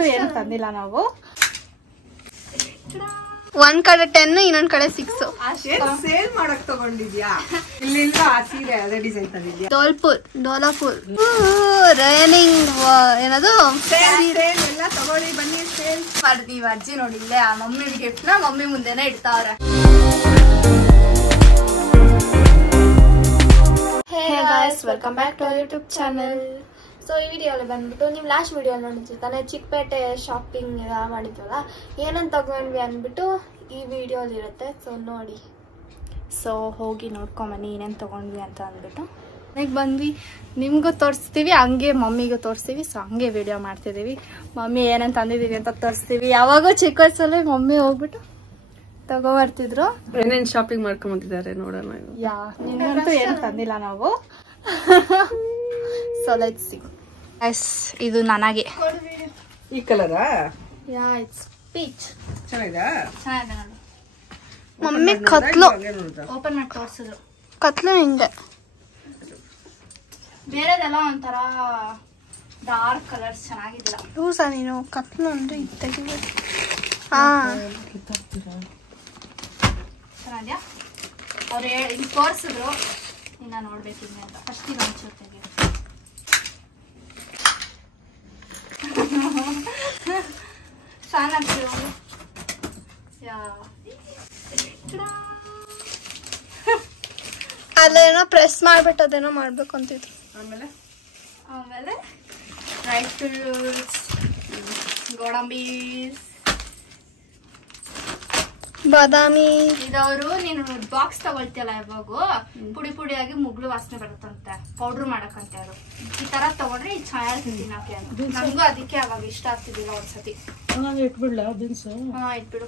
ನಿಮ್ಗಂತೂ ಏನು ತಂದಿಲ್ಲ ನಾವು. ಒಂದ್ ಕಡೆ 10 ಇನ್ನೊಂದ್ ಕಡೆ 6. ಸೇಲ್ ಮಾಡಕ್ ತಗೊಂಡಿದ್ಯಾ? ಇಲ್ಲ ಸೀರೆ ಅದೇ ಡಿಸೈನ್ ತಂದಿದ್ಯಾ? ಡೋಲಾಪುರ್ ರೈನಿಂಗ್ ಏನದು ಎಲ್ಲ ತಗೊಳ್ಳಿ ಬನ್ನಿ ಸೇಲ್ ಮಾಡಿದೀವಿ. ಅಜ್ಜಿ ನೋಡಿ ಇಲ್ಲೇ ಆ ಮಮ್ಮಿ ಗಿಫ್ಟ್ ನ ಮಮ್ಮಿ ಮುಂದೆನೆ ಇಡ್ತಾವ್ರೆ. Hey guys, welcome back to YouTube channel. So ಈ ವಿಡಿಯೋಲ್ಲಿ ಬಂದ್ಬಿಟ್ಟು ನೀವು ಲಾಸ್ಟ್ ವಿಡಿಯೋ ನೋಡಿದ್ರಿ ತಾನೆ, ಚಿಕ್ಕಪೇಟೆ ಶಾಪಿಂಗ್ ಮಾಡಿದ್ವಲ್ಲ, ಏನಂತ ತಗೊಂಡ್ವಿ ಅಂದ್ಬಿಟ್ಟು ಈ ವಿಡಿಯೋಲಿ ಇರುತ್ತೆ. ಸೊ ನೋಡಿ, ಸೊ ಹೋಗಿ ನೋಡ್ಕೊಂಬನ್ನಿ ಏನೇನು ತೊಗೊಂಡ್ವಿ ಅಂತ ಅಂದ್ಬಿಟ್ಟು. ಈಗ ಬಂದ್ವಿ, ನಿಮಗೂ ತೋರಿಸ್ತೀವಿ, ಹಂಗೆ ಮಮ್ಮಿಗೂ ತೋರಿಸ್ತೀವಿ. ಸೊ ಹಂಗೆ ವಿಡಿಯೋ ಮಾಡ್ತಿದ್ದೀವಿ. ಮಮ್ಮಿ ಏನೇನು ತಂದಿದ್ದೀವಿ ಅಂತ ತೋರಿಸ್ತೀವಿ. ಯಾವಾಗೋ ಚಿಕ್ಕ ವಯಸ್ಸಲ್ಲಿ ಮಮ್ಮಿ ಹೋಗ್ಬಿಟ್ಟು ತಗೋಬರ್ತಿದ್ರು. ಏನೇನ್ ಶಾಪಿಂಗ್ ಮಾಡ್ಕೊಂಬಂದಿದ್ದಾರೆ ನೋಡೋಣ. ನಿಮ್ಗಂತೂ ಏನು ತಂದಿಲ್ಲ ನಾವು. So let's see. ಇದು ನನಗೆ ಈ ಕಲರಾ? ಯಾ, ಇಟ್ಸ್ ಪೀಚ್. ಚೆನ್ನಾಗಿದೆ. ಚೆನ್ನಾಗಿದೆ ನೋಡಿ. ಮಮ್ಮಿ ಕತ್ಲು ಓಪನ್ ಮಾಡಿ ತೋರಿಸಿದ್ರು. ಕತ್ಲು ಹಿಂಗೆ ಬೇರೆದೆಲ್ಲ ಒಂಥರ ಡಾರ್ಕ್ ಕಲರ್ಸ್ ಚೆನ್ನಾಗಿಲ್ಲ. ಯೂಸ ನೀನು ಕತ್ಲು ಅಂದ್ರೆ ಇದು ತೆಗಿಬೇಕು. ಚೆನ್ನಾಗಿದ್ಯಾ? ಅವ್ರು ಹಿಂಗೆ ತೋರಿಸಿದ್ರು, ಇನ್ನ ನೋಡ್ಬೇಕು ಹಿಂಗೆ ಅಂತ. ಫಸ್ಟ್ ಇದು ಒಂಚೂರು ತೆಗಿ. ಚೆನ್ನಾಗ್ತಿದೆ. ಅಲ್ಲೇನೋ ಪ್ರೆಸ್ ಮಾಡ್ಬಿಟ್ಟು ಅದೇನೋ ಮಾಡ್ಬೇಕು ಅಂತಿದ್ರು. ಆಮೇಲೆ ಡ್ರೈ ಫ್ರೂಟ್ಸ್, ಗೋಡಂಬಿ, ಬಾದಾಮಿ. ಇದವರು ನೀನು ಬಾಕ್ಸ್ ತಗೊಳ್ತಿಯಲ್ಲ, ಯಾವಾಗೂ ಪುಡಿ ಪುಡಿಯಾಗಿ ಮುಗ್ಳು ವಾಸನೆ ಬರುತ್ತಂತೆ, ಪೌಡ್ರ್ ಮಾಡಕ್ಕಂತೆ. ಅವರು ಈ ತರ ತಗೊಂಡ್ರೆ ಇದು ಚೆನ್ನಾಗಿ ತಿನ್ನಕ್ಕೆ. ನಮಗೂ ಅದಕ್ಕೆ ಅವಾಗ ಇಷ್ಟ ಆಗ್ತಿದ್ದಿಲ್ಲ. ಒಂದ್ಸತಿ ಇಟ್ಬಿಡ್ಲಾ ಬೀನ್ಸ್? ಇಟ್ಬಿಡು.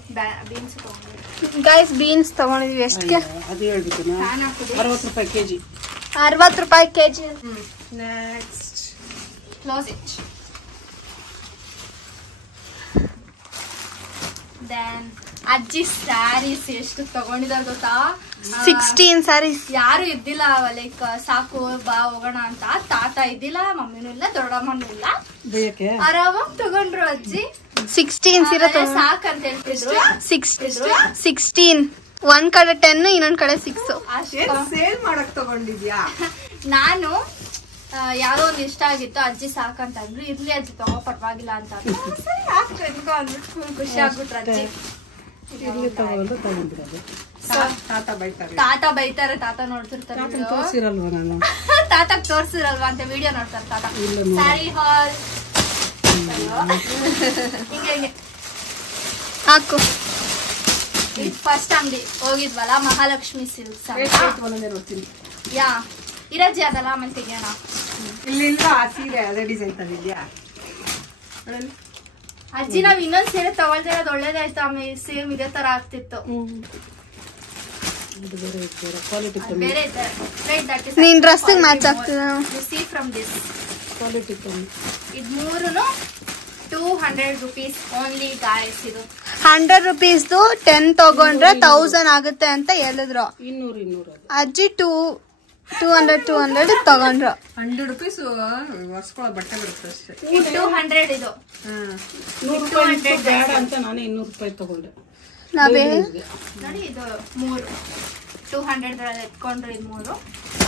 ಬೀನ್ಸ್ ತಗೊಂಡ್ಬಿಡು. ಗೈಸ್, ಬೀನ್ಸ್ ತಗೊಂಡಿದ್ವಿ. ಎಷ್ಟಕ್ಕೆ? ಅದು ಹೇಳ್ಬೇಕು. 60 ರೂಪಾಯಿ ಕೆಜಿ. 60 ರೂಪಾಯಿ KG. Next close it. Then ಅಜ್ಜಿ ಸ್ಯಾರೀಸ್ ಎಷ್ಟು ತಗೊಂಡಿದಾರ ಗೊತ್ತಾ? 16 ಸ್ಯಾರೀಸ್. ಯಾರು ಇದ್ದಿಲ್ಲ, ಲೈಕ್ ಸಾಕು ಬಾ ಹೋಗೋಣ ಅಂತ. ತಾತ ಇದ್ದಿಲ್ಲ, ಮಮ್ಮಿನೂ ಇಲ್ಲ, ದೊಡ್ಡಮ್ಮನೂ ಇಲ್ಲ, ಆರಾಮಾಗಿ ತಗೊಂಡ್ರು ಅಜ್ಜಿ. 16 ಸೀರೆ ಸಾಕಂತ ಹೇಳ್ತಿದ್ರು. 16. ಒಂದ್ ಕಡೆ 10 ಇನ್ನೊಂದ್ ಕಡೆ 6. ಸೇಲ್ ಮಾಡಕ್ ತಗೊಂಡಿದ್ಯಾ? ನಾನು ಯಾವ್ದೋ ಒಂದು ಇಷ್ಟ ಆಗಿತ್ತು, ಅಜ್ಜಿ ಸಾಕಂತ ಅಂದ್ರು. ಇರ್ಲಿ ಅಜ್ಜಿ ತಗೋ, ಪರವಾಗಿಲ್ಲ ಅಂತ ಅಂದ್ರು. ಸರಿ ಹಾಕು ಎನ್ಕೋ ಅಂದ್ಬಿಟ್ಟು ಫುಲ್ ಖುಷಿ ಆಗ್ಬಿಟ್ರು ಅಜ್ಜಿ. ತಾತ ಬೈತಾರೆ, ತಾತ ನೋಡ್ತಿರ್ತಾರೆ. ತಾತಕ್ ತೋರ್ಸಿರಲ್ವಾ ಅಂತ ವಿಡಿಯೋ ನೋಡ್ತಾರೆ ತಾತ. ಸ್ಯಾರಿ ಹಾಲ್ ಹಿಂಗೆ ಹಾಕು. ಫಸ್ಟ್ ಅಂಗಡಿ ಹೋಗಿದ್ವಲ್ಲ, ಮಹಾಲಕ್ಷ್ಮಿ ಸಿಲ್ಕ್ಸ್ ಅಂತ. ಯಾ ಇರಜ್ಜಿ ಅದಲ್ಲ, ಆಮೇಲೆ ತೆಗಿಯೋಣ. ಇಲ್ಲ ಸೀರೆ ಅದೇ ಡಿಸೈನ್ ತಂದಿದ್ಯಾ? ಅಜ್ಜಿ ನಾವ್ ಇನ್ನೊಂದ್ ಸೀರೆ ತಗೊಳ್ತಾ ಇರೋದು ಒಳ್ಳೇದಾಯ್ತು. ಆಮೇಲೆ ಸೇಮ್ ಇದೇ ತರ ಆಗ್ತಿತ್ತು. ಬೇರೆ ನೀನ್ ಡ್ರೆಸ್ ಮ್ಯಾಚ್ ಆಗ್ತಿದೆ. ಇದು ಮೂರುನು 200 rupees ಓನ್ಲಿ ಗಾಯ್ಸ್. ಇದು 100 ರೂಪೀಸ್ದು 10 ತಗೊಂಡ್ರೆ 1000 ಆಗುತ್ತೆ ಅಂತ ಹೇಳಿದ್ರು. 200 ಅಜ್ಜಿ 200 ತಗೊಂಡ್ರು. 100 ರೂಪೀಸ್ ಒರ್ಸ್ಕೊಳ್ಳೋ ಬಟ್ಟೆ ಬರುತ್ತೆ ಅಷ್ಟೇ. 200 ಇದು. 200 ಬೇಡ ಅಂತ ನಾನು 200 ರೂಪಾಯಿ ತಗೊಂಡೆ. ನಾವೇ ನೋಡಿ, ಇದು 3 200 ಎತ್ಕೊಂಡ್ರೆ ಇದು 3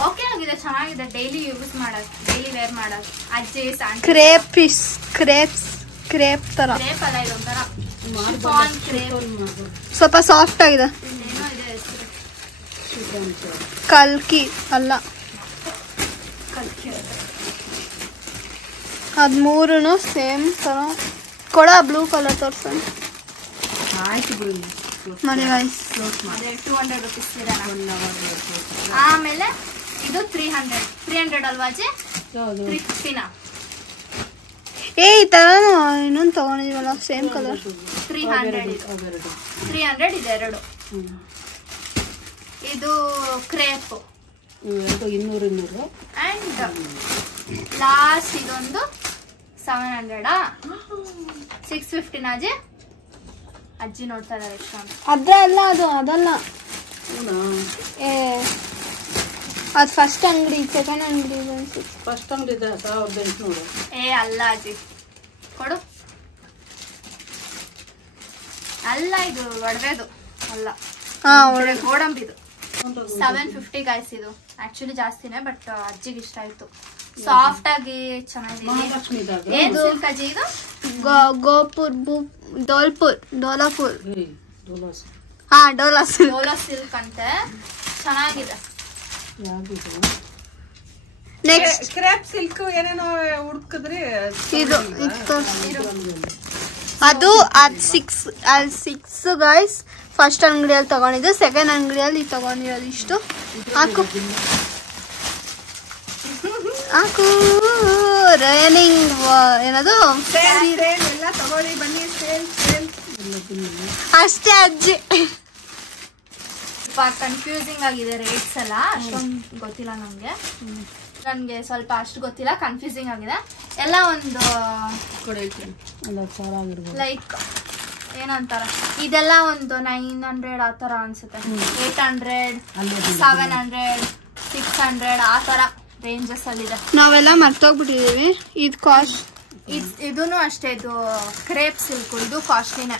ಓಕೆ ಆಗಿದೆ, ಚೆನ್ನಾಗಿದೆ. ಡೈಲಿ ಯೂಸ್ ಮಾಡಕ್, ಡೈಲಿ ವೇರ್ ಮಾಡಕ್. ಅಜ್ಜಿ ಕ್ರೇಪ್ ತರ. ಕ್ರೇಪ್ ಅಲ್ಲ, ಇದೊಂಥರ ಶಿಫಾನ್ ಕ್ರೇಪ್. ಸ್ವಲ್ಪ ಸಾಫ್ಟ್ ಆಗಿದೆ. ಏನೋ ಇದೆ ಹೆಸರು, ಕಲ್ಕಿ ಅಲ್ಲ. ಅದ್ ಮೂರುನು ಸೇಮ್ ತರ. ಕೊಡ ಬ್ಲೂ ಕಲರ್ ತೋರ್ಸೋಣ. ಆಯ್ತು ಬಿಡಿ ನೋಡಿ ಗೈಸ್, 200 ರೂಪೀಸ್. ಆಮೇಲೆ ಇದು 300 ಅಲ್ವಾ ಅಜ್ಜಿ? 350 ಈ ತರನು ಇನ್ನೊಂದು ತಗೊಂಡಿದೀವಲ್ಲ, ಸೇಮ್ ಕಲರ್. 300 ಇದೆ ಎರಡು. ಇದು ಕ್ರೇಪ್ 200 ಅಂಡ್ ಲಾಸ್ಟ್ ಇದೊಂದು 700. 650 ಅಜ್ಜಿ. ಅಜ್ಜಿ ನೋಡ್ತಾ ಇದಾರೆ ಎಷ್ಟು ಅಂತ. ಅದಲ್ಲ, ಅದಲ್ಲ. ಅದು ಫಸ್ಟ್ ಅಂಗಡಿ, ಸೆಕೆಂಡ್ ಅಂಗಡಿ. ಫಸ್ಟ್ ಅಂಗಡಿ 1800. ಅಲ್ಲ ಅಜ್ಜಿ, ಕೊಡು. ಅಲ್ಲ ಇದು ಒಡವೆದು ಅಲ್ಲ, ಹಾ ಗೋಡಂಬಿದು. 750 ಗೈಸ್. ಇದು ಆಕ್ಚುಲಿ ಜಾಸ್ತಿನೇ, ಬಟ್ ಅಜ್ಜಿಗೆ ಇಷ್ಟ ಆಯ್ತು. ಸಾಫ್ಟ್ ಆಗಿ ಚೆನ್ನಾಗಿದೆ. ಏನ್ ಸಿಲ್ಕ್ ಅಜ್ಜಿ ಇದು? ಗೋಪುರ್ ಡೋಲಾಪುರ್ ಹಾ ಡೋಲಾ ಸಿಲ್ಕ್ ಅಂತೆ, ಚೆನ್ನಾಗಿದೆ. ನೆಕ್ಸ್ಟ್ ಕ್ರೇಪ್ ಸಿಲ್ಕ್ ಏನೇನೋ ಹುಡ್ಕಿದ್ರಿ ಇದು ಅದು 6 ಗೈಸ್. ಫಸ್ಟ್ ಅಂಗಡಿಯಲ್ಲಿ ತಗೊಂಡಿದ್ದು, ಸೆಕೆಂಡ್ ಅಂಗಡಿಯಲ್ಲಿ ತಗೊಂಡಿರೋದು ಇಷ್ಟು. ಹಾಕು ರೈನಿಂಗ್ ಏನದು ಎಲ್ಲ ತಗೊಳ್ಳಿ ಬನ್ನಿ, ಅಷ್ಟೇ ಅಜ್ಜಿ. ಕನ್ಫ್ಯೂಸಿಂಗ್ ಆಗಿದೆ ರೇಟ್ಸ್ ಎಲ್ಲ, ಅಷ್ಟೊಂದು ಗೊತ್ತಿಲ್ಲ ನನ್ಗೆ ಸ್ವಲ್ಪ ಅಷ್ಟು ಗೊತ್ತಿಲ್ಲ, ಕನ್ಫ್ಯೂಸಿಂಗ್ ಆಗಿದೆ ಎಲ್ಲ. ಒಂದು ಲೈಕ್ ಏನಂತಾರ, ಇದೆಲ್ಲ ಒಂದು 900 ಆ ತರ ಅನ್ಸುತ್ತೆ, 800, 700, 600 ಆ ತರ ರೇಂಜಸ್ ಅಲ್ಲಿ ಇದೆ. ನಾವೆಲ್ಲ ಮರ್ತೋಗ್ಬಿಟ್ಟಿದೀವಿ. ಇದು ಕಾಸ್ಟ್, ಇದೂನು ಅಷ್ಟೇ. ಇದು ಕ್ರೇಪ್ ಸಿಲ್ಕ್, ಇದು ಕಾಸ್ಟ್ಲಿನೇ.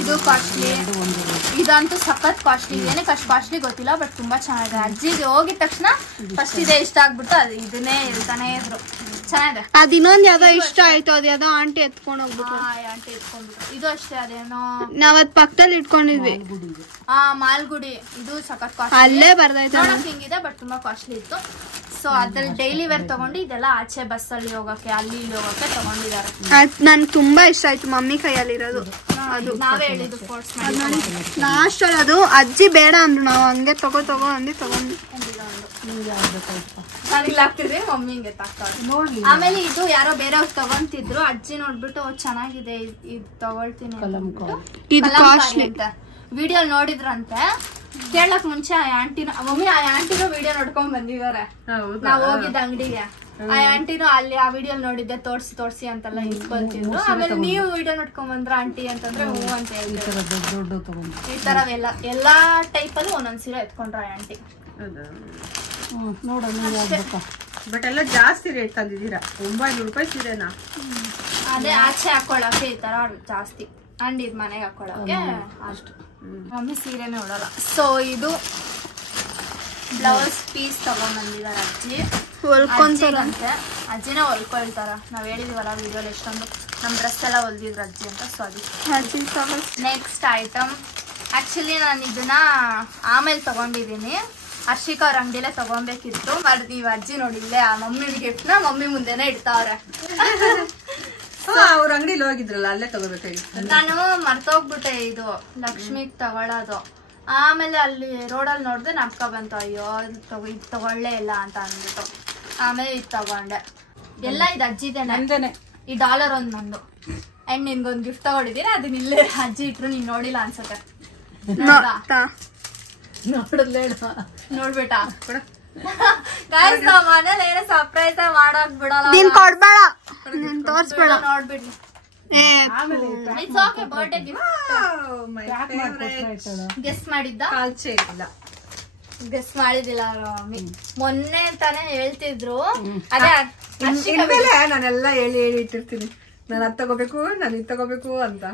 ಇದು ಕಾಸ್ಟ್ಲಿ, ಇದಂತೂ ಸಖತ್ ಕಾಸ್ಟ್ಲಿ. ಏನಕ್ಕೆ ಅಷ್ಟು ಕಾಸ್ಟ್ಲಿ ಗೊತ್ತಿಲ್ಲ, ಬಟ್ ತುಂಬಾ ಚೆನ್ನಾಗಿದೆ. ಅಜ್ಜಿಗೆ ಹೋಗಿದ ತಕ್ಷಣ ಫಸ್ಟ್ ಇದೆ ಇಷ್ಟ ಆಗ್ಬಿಟ್ಟು ಅದು ಇದನ್ನೇ ಹೇಳ್ತಾನೆ ಇದ್ರು. ಚೆನ್ನಾಗಿದೆ. ಅದ್ ಇನ್ನೊಂದ್ ಯಾವ್ದೋ ಇಷ್ಟ ಆಯ್ತು, ಅದ್ ಯಾವ್ದೋ ಆಂಟಿ ಎತ್ಕೊಂಡ್ ಹೋಗ್ಬಿಟ್ಟು. ಆಂಟಿ ಎತ್ಕೊಂಡ್ಬಿಟ್ಟು. ಇದು ಅಷ್ಟೇ, ಅದೇನೋ ನಾವ್ ಅದ್ ಪಕ್ಕದಲ್ಲಿ ಇಟ್ಕೊಂಡಿದ್ವಿ. ಮಾಲ್ಗುಡಿ. ಇದು ಸಖತ್ ಕಾಸ್ಟ್ಲಿ, ಅಲ್ಲೇ ಬರ್ದೈತೆ. ಹಿಂಗಿದೆ ಬಟ್ ತುಂಬಾ ಕಾಸ್ಟ್ಲಿ ಇತ್ತು. ಸೊ ಅದ್ರಲ್ಲಿ ಡೈಲಿ ವೇರ್ ತಗೊಂಡು ಇದೆಲ್ಲ ಆಚೆ ಬಸ್ ಅಲ್ಲಿ ಹೋಗಕ್ಕೆ, ಅಲ್ಲಿ ಇಲ್ಲಿ ಹೋಗಕ್ಕೆ ತಗೊಂಡಿದ್ದಾರೆ. ನನ್ಗೆ ತುಂಬಾ ಇಷ್ಟ ಆಯ್ತು. ಮಮ್ಮಿ ಕೈಯಲ್ಲಿರೋದು ಅದು ನಾವೇ ಹೇಳಿದ್ದು ಫೋರ್ಸ್ ಮಾಡಿ. ಲಾಸ್ಟ್ ಅಲ್ಲಿ ಅದು ಅಜ್ಜಿ ಬೇಡ ಅಂದ್ರು, ನಾವು ಹಂಗೆ ತಗೋ ಅಂದಿ ತಗೊಂಡು ಆಗ್ತಿದ್ವಿ ಮಮ್ಮಿಗೆ ತಕ್ಕೊಂಡು. ಆಮೇಲೆ ಇದು ಯಾರೋ ಬೇರೆಯವ್ರು ತಗೊಂತಿದ್ರು, ಅಜ್ಜಿ ನೋಡ್ಬಿಟ್ಟು ಚೆನ್ನಾಗಿದೆ ಇದು ತಗೊಳ್ತೀನಿ ಇದು ಕಾಸ್ಟ್ಲಿ ಅಂತ ವಿಡಿಯೋ ನೋಡಿದ್ರಂತೆ. ಕೇಳಕ್ ಮುಂಚೆ ಆ ಆಂಟಿನ ಮಮ್ಮಿ ಆ ಆಂಟಿನೂ ವಿಡಿಯೋ ನೋಡ್ಕೊಂಡ್ ಬಂದಿದ್ದಾರೆ. ನಾವ್ ಹೋಗಿದ್ದ ಅಂಗಡಿಗೆ ಆ ಆಂಟಿನೂ ಅಲ್ಲಿ ಆ ವಿಡಿಯೋ ನೋಡಿದ್ದೆ, ತೋರ್ಸಿ ಅಂತೆಲ್ಲ ಇಸ್ಕೊಳ್ತಿದ್ರು. ಆಮೇಲೆ ನೀವು ವಿಡಿಯೋ ನೋಡ್ಕೊಂಡ್ ಬಂದ್ರ ಆಂಟಿ ಅಂತಂದ್ರೆ ಹೂ ಅಂತ ಹೇಳಿದ್ರು. ಈ ತರವೆಲ್ಲ ಎಲ್ಲಾ ಟೈಪ್ ಅಲ್ಲಿ ಒಂದೊಂದ್ ಸೀರೆ ಎತ್ಕೊಂಡ್ರ ಆಂಟಿ. ಬಟ್ ಎಲ್ಲ ಜಾಸ್ತಿ ರೇಟ್ ತಂದಿದ್ದೀರಾ, 900 ರೂಪಾಯಿ ಸೀರೆನಾ? ಅದೇ ಆಚೆ ಹಾಕೊಳಕ್ಕೆ ಈ ತರ ಜಾಸ್ತಿ, ಅಂಡ್ ಇದ್ ಮನೆಗೆ ಹಾಕೊಳಕ್ಕೆ ಅಷ್ಟು. ಮಮ್ಮಿ ಸೀರೆನೇ ಉಡಲ್ಲ. ಸೊ ಇದು ಬ್ಲೌಸ್ ಪೀಸ್ ತಗೊಂಡ್ಬಂದಿದಾರೆ ಅಜ್ಜಿ. ಹೊಲ್ಕೊಂತಾರಂತೆ, ಅಜ್ಜಿನೇ ಹೊಲ್ಕೊಳ್ತಾರ. ನಾವ್ ಹೇಳಿದೀವಲ್ಲ ವಿಡಿಯೋಲಿ ಎಷ್ಟೊಂದು ನಮ್ ಡ್ರೆಸ್ ಎಲ್ಲ ಹೊಲ್ದಿದ್ರು ಅಜ್ಜಿ ಅಂತ. ಸೊ ಅದು ನೆಕ್ಸ್ಟ್ ಐಟಮ್. ಆಕ್ಚುಲಿ ನಾನು ಇದನ್ನ ಆಮೇಲೆ ತಗೊಂಡಿದೀನಿ, ಹರ್ಷಿಕ ಅವ್ರ ಅಂಗಡಿಲೇ ತಗೊಬೇಕಿತ್ತು. ನೀವು ಅಜ್ಜಿ ನೋಡಿಲ್ಲೇ ಆ ಮಮ್ಮಿ ಗಿಫ್ಟ್ ನ ಮಮ್ಮಿ ಮುಂದೆನೆ ಇಡ್ತಾವ್ರೆ. ಅವ್ರ ಅಂಗಡಿಲಿ ಹೋಗಿದ್ರಲ್ಲ, ಅಲ್ಲೇ ತಗೋಬೇಕಾಗಿತ್ತು. ನಾನು ಮರ್ತೋಗ್ಬಿಟ್ಟೆ ಇದು ಲಕ್ಷ್ಮಿಗ್ ತಗೊಳ್ಳೋದು. ಆಮೇಲೆ ಅಲ್ಲಿ ರೋಡಲ್ಲಿ ನೋಡ್ದೆ ನಾಪ್ಕ ಬಂತು, ಅಯ್ಯೋ ಇದು ತಗೊಳ್ಳೇ ಇಲ್ಲ ಅಂತ ಅಂದ್ಬಿಟ್ಟು ಆಮೇಲೆ ಇದು ತಗೊಂಡೆ. ಎಲ್ಲ ಇದು ಅಜ್ಜಿದೇನೆ. ಈ $1 ಒಂದ್ ನಂದು. ಅಂಡ್ ನಿನ್ಗೊಂದ್ ಗಿಫ್ಟ್ ತಗೊಂಡಿದ್ದೀನಿ, ಅದನ್ನ ಇಲ್ಲೇ ಅಜ್ಜಿ ಇಟ್ರು, ನೀನ್ ನೋಡಿಲ್ಲ ಅನ್ಸತ್ತೆ. ನೋಡ್ಬಿಟ್ಟ ಮನೇಲಿ ಏನೋ ಸರ್ಪ್ರೈಸ್ ಮಾಡಕ್ ಬಿಡಲ್ಲ, ಕೊಡ್ಬೇಡ, ತೋರ್ಸ್ಬೇಡ, ನೋಡ್ಬಿಡ್ಲಿ. ಬರ್ಡೇ ಗೆಸ್ ಮಾಡಿದ್ದ, ಗೆಸ್ ಮಾಡಿದಿಲ್ಲ ಮಮ್ಮಿ. ಮೊನ್ನೆ ತಾನೇ ಹೇಳ್ತಿದ್ರು. ಅದೇ ನಾನೆಲ್ಲ ಹೇಳಿ ಇಟ್ಟಿರ್ತೀನಿ, ನಾನು ಅದ್ ತಗೋಬೇಕು, ನಾನು ಇದ್ ತಗೋಬೇಕು ಅಂತ.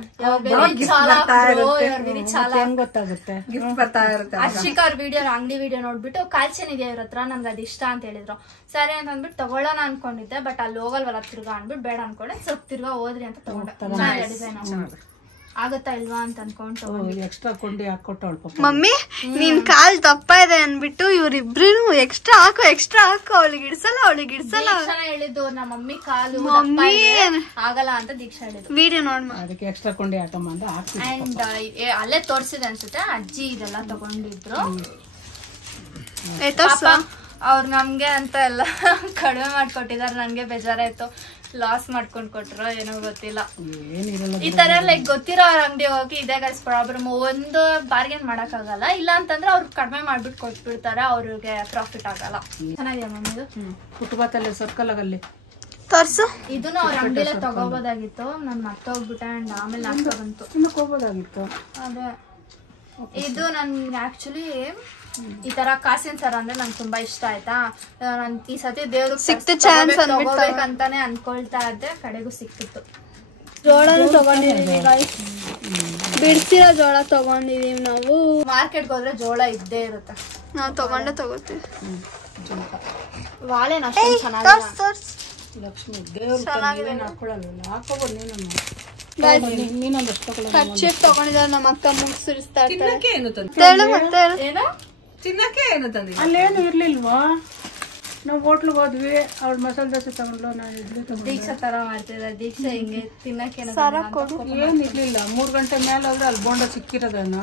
ಗೊತ್ತಾಗುತ್ತೆ ಗಿಫ್ಟ್ ಬರ್ತಾ ಇರುತ್ತೆ. ಹರ್ಷಿಕಾ ಅವ್ರ ವಿಡಿಯೋ, ಅಂಗಡಿ ವಿಡಿಯೋ ನೋಡ್ಬಿಟ್ಟು ಕಾಲ್ಚೆನ್ ಇದೆ ಇವ್ರ ಹತ್ರ, ನನ್ಗೆ ಅದ್ ಇಷ್ಟ ಅಂತ ಹೇಳಿದ್ರು. ಸರಿ ಅಂತ ಅಂದ್ಬಿಟ್ಟು ತಗೊಳ್ಳೋಣ ಅನ್ಕೊಂಡಿದ್ದೆ, ಬಟ್ ಅಲ್ಲಿ ಹೋಗಲ್ವಲ್ಲ ತಿರ್ಗಾ ಅಂದ್ಬಿಟ್ಟು ಬೇಡ ಅನ್ಕೊಂಡೆ. ಸ್ವಲ್ಪ ತಿರ್ಗಾ ಹೋದ್ರಿ ಅಂತ ತಗೊಂಡೆ. ಡಿಸೈನ್ ಆಗತ್ತಾ ಇಲ್ವಾ ಅಂತ ಅನ್ಕೊಂಡು ಎಕ್ಸ್ಟ್ರಾ ಕೊಂಡಿ ಹಾಕೊಟ್ಟವಳು. ಮಮ್ಮಿ ನಿನ್ ಕಾಲ್ ದಪ್ಪ ಇದೆ ಅನ್ಬಿಟ್ಟು ಇವ್ರಿಬ್ರು ಎಕ್ಸ್ಟ್ರಾ ಹಾಕು ಅವಳಿಗೆ ಇಡ್ಸಲ್ಲ ಹೇಳಿದ್ದು. ನಮ್ಮ ಮಮ್ಮಿ ಕಾಲು ಆಗಲ್ಲ ಅಂತ ದೀಕ್ಷಾ ಹೇಳಿದ್ದು. ವಿಡಿಯೋ ನೋಡ್, ಅದಕ್ಕೆ ಎಕ್ಸ್ಟ್ರಾ ಕೊಂಡಿ ಹಾಕಮ್ಮ ಅಂತ. ಅಂಡ್ ಅಲ್ಲೇ ತೋರ್ಸಿದೆ ಅನ್ಸುತ್ತೆ, ಅಜ್ಜಿ ಇದೆಲ್ಲ ತಗೊಂಡಿದ್ರು. ಅವ್ರು ನಮ್ಗೆ ಅಂತ ಎಲ್ಲ ಕಡಿಮೆ ಮಾಡ್ಕೊಟ್ಟಿದಾರೆ. ನನ್ಗೆ ಬೇಜಾರಾಯ್ತು, ಲಾಸ್ ಮಾಡ್ಕೊಂಡ್ ಕೊಟ್ರು ಏನೋ ಗೊತ್ತಿಲ್ಲ. ಈ ತರ ಲೈಕ್ ಗೊತ್ತಿರೋ ಅವ್ರ ಅಂಗಡಿ ಹೋಗಿ ಇದೇ ಗೈಸ್ ಪ್ರಾಬ್ಲಮ್. ಒಂದು ಬಾರ್ಗೇನ್ ಮಾಡಕ್ ಆಗಲ್ಲ, ಇಲ್ಲ ಅಂತಂದ್ರೆ ಅವ್ರು ಕಡಿಮೆ ಮಾಡ್ಬಿಟ್ಟು ಕೊಟ್ಬಿಡ್ತಾರೆ, ಅವ್ರಿಗೆ ಪ್ರಾಫಿಟ್ ಆಗಲ್ಲ. ಚೆನ್ನಾಗಿದೆ ಮಮ್ಮಿದು. ಫುಟ್ಪಾತಲ್ಲಿ ಸರ್ಕಲ್ ಆಗಲ್ಲಿ ತೋರ್ಸು. ಇದನ್ನ ಅವ್ರ ಅಂಗಡಿಲೇ ತಗೋಬೋದಾಗಿತ್ತು, ನಾನ್ ಮತ್ತೆ ಹೋಗ್ಬಿಟ್ಟೆ. ಅಂಡ್ ಆಮೇಲೆ ಆಗ್ತಾ ಬಂತು, ಹೋಗ್ಬೋದಾಗಿತ್ತು. ಅದೇ ಇದು ನನ್ಗೆ ಆಕ್ಚುಲಿ ಈ ತರ ಕಾಸಿನ ಸರ ಅಂದ್ರೆ ನಂಗೆ ತುಂಬಾ ಇಷ್ಟ ಆಯ್ತಾ. ನನ್ ಈ ಸತಿ ದೇವ್ರಿಗೆ ತಗೋಬೇಕಂತಾನೆ ಅನ್ಕೊಳ್ತಾ ಇದ್ದೆ, ಕಡೆಗೂ ಸಿಕ್ತಿತ್ತು. ಜೋಳನ ತಗೊಂಡಿದೀವಿ ಗೈಸ್. ಬಿಡ್ಸಿರೋ ಜೋಳ ತಗೊಂಡಿದೀವಿ ನಾವು. ಮಾರ್ಕೆಟ್ಗೆ ಹೋದ್ರೆ ಜೋಳ ಇದ್ದೇ ಇರುತ್ತೆ. ನಾವು ತಗೋತೀವಿ. ವಾಳೆನ ಅಷ್ಟೊಂದು ಚೆನ್ನಾಗಿಲ್ಲ. ಲಕ್ಷ್ಮಿ ದೇವ್ರ ಹಾಕೋಬೋದು ಕಚ್ಚೆಟ್ ತಗೊಂಡಿದ್ದಾರೆ ನಮ್ಮ ಅಕ್ಕ ಮುಗಿಸಿರ್ತಾ ಇರ್ತಾರೆ. ತಿನ್ನಕ್ಕೆ ಏನು ತಂದಿ? ಅಲ್ಲೇನು ಇರ್ಲಿಲ್ವಾ? ನಾವು ಹೋಟ್ಲಿಗೆ ಹೋದ್ವಿ, ಅವ್ಳು ಮಸಾಲೆ ದೋಸೆ ತಗೊಂಡ್ಲು, ನಾನು ಇಡ್ಲಿ ತಗೊಂಡು. ದೀಕ್ಷಾ ತರ ಮಾಡ್ತಿದ್ದಾರೆ. ದೀಕ್ಷಾ ಹಿಂಗೆ ತಿನ್ನಕ್ಕೆ ಏನ್ ಇರ್ಲಿಲ್ಲ. 3 ಗಂಟೆ ಮೇಲೆ ಹೋದ್ರೆ ಅಲ್ಲಿ ಬೋಂಡ ಸಿಕ್ಕಿರೋದನ್ನ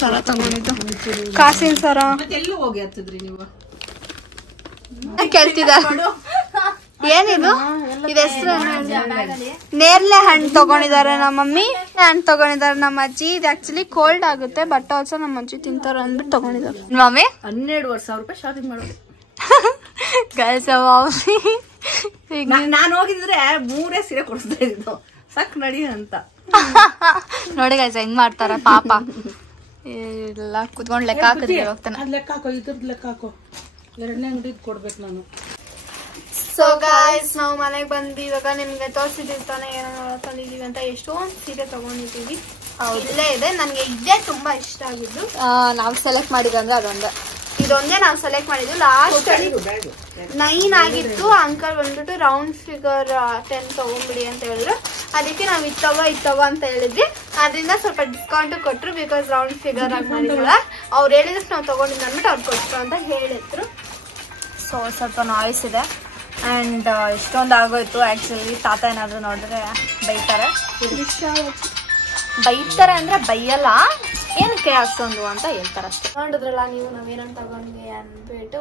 ಸರ ತಗೊಂಡಿದ್ದು, ಕಾಸಿನ ಸರ. ಎಲ್ಲೂ ಹೋಗಿ ಹತ್ತಿದ್ರಿ ನೀವು? ಕೇಳ್ತಿದ ಏನಿದು? ಇದು ಹೆಸರು ನೇರ್ಲೆ ಹಣ್ಣು ತಗೊಂಡಿದ್ದಾರೆ ನಮ್ಮ ಮಮ್ಮಿ, ಹಣ್ಣು ತಗೊಂಡಿದ್ದಾರೆ ನಮ್ಮ ಅಜ್ಜಿ. ಇದು ಆಕ್ಚುಲಿ ಕೋಲ್ಡ್ ಆಗುತ್ತೆ, ಬಟ್ ಆಲ್ಸೋ ನಮ್ಮ ಅಜ್ಜಿ ತಿಂತಾರೆ ಅಂದ್ಬಿಟ್ಟು ತಗೊಂಡಿದ್ದಾರೆ ಮಮ್ಮಿ. 12,000 ರೂಪಾಯಿ ಶಾಪಿಂಗ್ ಮಾಡೋದು. ನಾನು ಹೋಗಿದ್ರೆ 3 ಸೀರೆ ಕೊಡಿಸ್ತಾ ಇದ್ದು ಸಾಕ್ ನಡಿ ಅಂತ. ನೋಡಿ ಗೈಸ್ ಹೆಂಗ್ ಮಾಡ್ತಾರ ಪಾಪ. ಎಲ್ಲ ಕುತ್ಕೊಂಡ್ ಲೆಕ್ಕ ಹಾಕಿದ್ರೆ ಹೋಗ್ತಾನೆ. ಅದ್ ಲೆಕ್ಕ ಹಾಕೋ, ಇದ್ರದ್ ಲೆಕ್ಕ ಹಾಕೋ. 2ನೇ ಅಂಗಡಿ ಕೊಡ್ಬೇಕು ನಾನು. ಸೊ ಗಾಯ್ಸ್ ನಾವು ಮನೆಗೆ ಬಂದು ಇವಾಗ ನಿಮ್ಗೆ ತೋರಿಸಿದಿರ್ತಾನೆ ಏನೋ ತಂದಿದೀವಿ ಅಂತ. ಎಷ್ಟೊಂದು ಸೀರೆ ತಗೊಂಡಿದ್ದೀವಿ. ಇಲ್ಲೇ ಇದೆ. ನನಗೆ ಇದೇ ತುಂಬಾ ಇಷ್ಟ ಆಗಿದ್ದು. ನಾವು ಸೆಲೆಕ್ಟ್ ಮಾಡಿದಂದ್ರೆ ಇದೊಂದೇ ನಾವು ಸೆಲೆಕ್ಟ್ ಮಾಡಿದ್ದು. ಲಾಸ್ಟ್ 9 ಆಗಿತ್ತು. ಅಂಕಲ್ ಬಂದ್ಬಿಟ್ಟು ರೌಂಡ್ ಫಿಗರ್ 10 ತಗೊಂಡ್ಬಿಡಿ ಅಂತ ಹೇಳಿದ್ರು. ಅದಕ್ಕೆ ನಾವು ಇತ್ತವ ಅಂತ ಹೇಳಿದ್ವಿ. ಅದರಿಂದ ಸ್ವಲ್ಪ ಡಿಸ್ಕೌಂಟ್ ಕೊಟ್ರು, ಬಿಕಾಸ್ ರೌಂಡ್ ಫಿಗರ್ ಆಗಿ ಮಾಡಿದ್ರಲ್ಲ. ಅವ್ರು ಹೇಳಿದಷ್ಟು ನಾವು ತಗೊಂಡಿದ್ದು ಅಂದ್ಬಿಟ್ಟು ಅವ್ರು ಕೊಟ್ರು ಅಂತ ಹೇಳಿದ್ರು. ಸೊ ಸ್ವಲ್ಪ ನಾಯ್ಸ್ ಇದೆ ಅಂಡ್ ಇಷ್ಟೊಂದು ಆಗೋಯ್ತು. ಆಕ್ಚುಲಿ ತಾತ ಏನಾದ್ರು ನೋಡಿದ್ರೆ ಬೈತಾರೆ ಅಂದ್ರೆ ಬೈಯಲ್ಲ, ಏನಕ್ಕೆ ಅಷ್ಟೊಂದು ಅಂತ ಹೇಳ್ತಾರೆ ಅಷ್ಟೇ. ನೋಡಿದ್ರಲ್ಲ ನೀವು ನಾವೇನಂತ ತಗೊಂಡ್ವಿ ಅಂದ್ಬಿಟ್ಟು.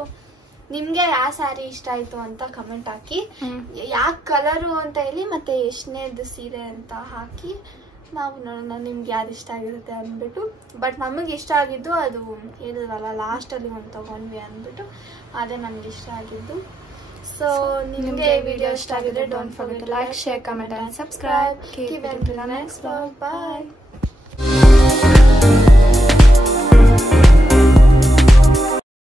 ನಿಮ್ಗೆ ಯಾವ ಸ್ಯಾರಿ ಇಷ್ಟ ಆಯ್ತು ಅಂತ ಕಮೆಂಟ್ ಹಾಕಿ, ಯಾವ ಕಲರು ಅಂತ ಹೇಳಿ, ಮತ್ತೆ ಎಷ್ಟನೇದು ಸೀರೆ ಅಂತ ಹಾಕಿ. ನಾವು ನೋಡೋಣ ನಿಮ್ಗೆ ಯಾವ್ದು ಇಷ್ಟ ಆಗಿರುತ್ತೆ ಅಂದ್ಬಿಟ್ಟು. ಬಟ್ ನಮಗೆ ಇಷ್ಟ ಆಗಿದ್ದು ಅದು ಹೇಳಿದ್ವಲ್ಲ ಲಾಸ್ಟಲ್ಲಿ ಒಂದು ತಗೊಂಡ್ವಿ ಅಂದ್ಬಿಟ್ಟು, ಅದೇ ನಮ್ಗೆ ಇಷ್ಟ ಆಗಿದ್ದು. ಸೊ ನಿಮಗೆ ವಿಡಿಯೋ ಇಷ್ಟ ಆಗಿದ್ರೆ don't forget to like, share, comment and subscribe. Keep it until next vlog. Bye.